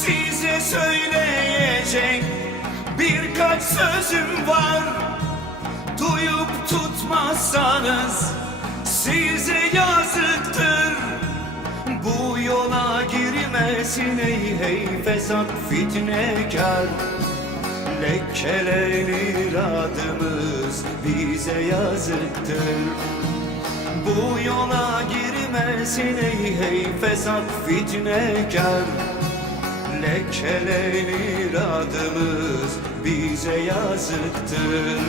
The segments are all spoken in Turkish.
Size söyleyecek birkaç sözüm var. Duyup tutmazsanız size yazıktır. Bu yola girmesin ey hey fesat fitnekar. Lekkelenir adımız bize yazıktır. Bu yola girmesin ey hey fesat fitnekar Lekkelenir adımız bize yazıktır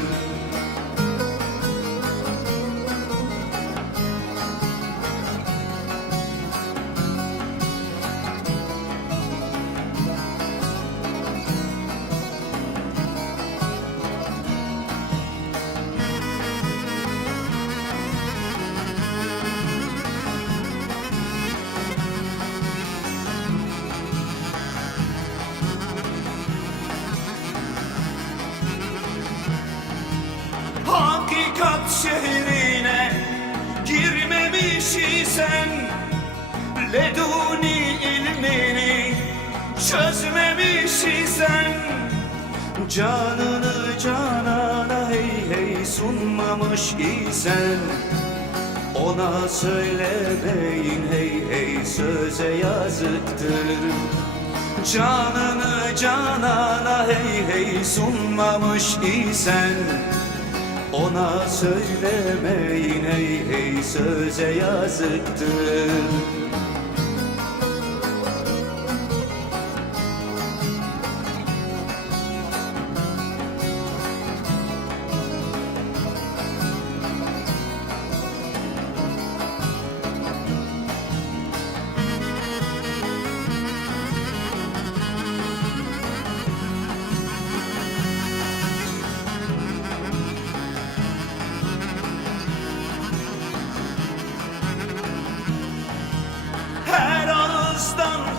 şehrine girmemiş isen Leduni ilmini çözmemiş isen Canını canana hey hey sunmamış isen Ona söylemeyin hey hey söze yazıktır. Canını canana hey hey sunmamış isen Ona söylemeyin hey hey söze yazıktır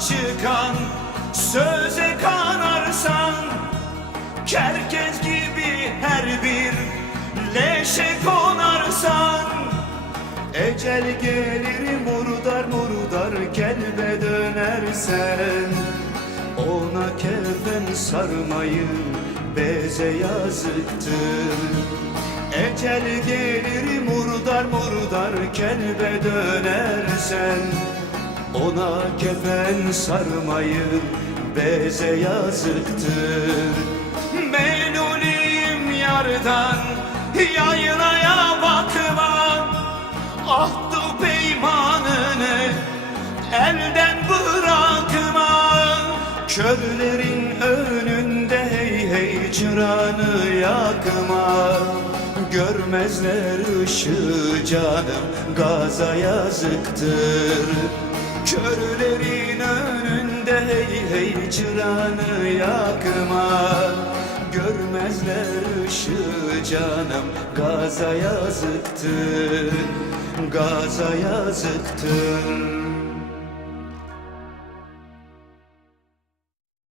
çıkan söze kanarsan Kerkez gibi her bir leşe konarsan Ecel gelir murdar murdar kelbe dönersen Ona kefen sarmayı beze yazıktır Ecel gelir murdar murdar kelbe dönersen Ona kefen sarmayı beze yazıktır. Meluliyim yardan yaylaya bakma Ahdı peymanını elden bırakma Körlerin önünde hey hey çırağını yakma. Görmezler ışığı canım gaza yazıktır Körlerin önünde hey hey çırağını yakma. Görmezler ışığı canım gaza yazıktır Gaza yazıktır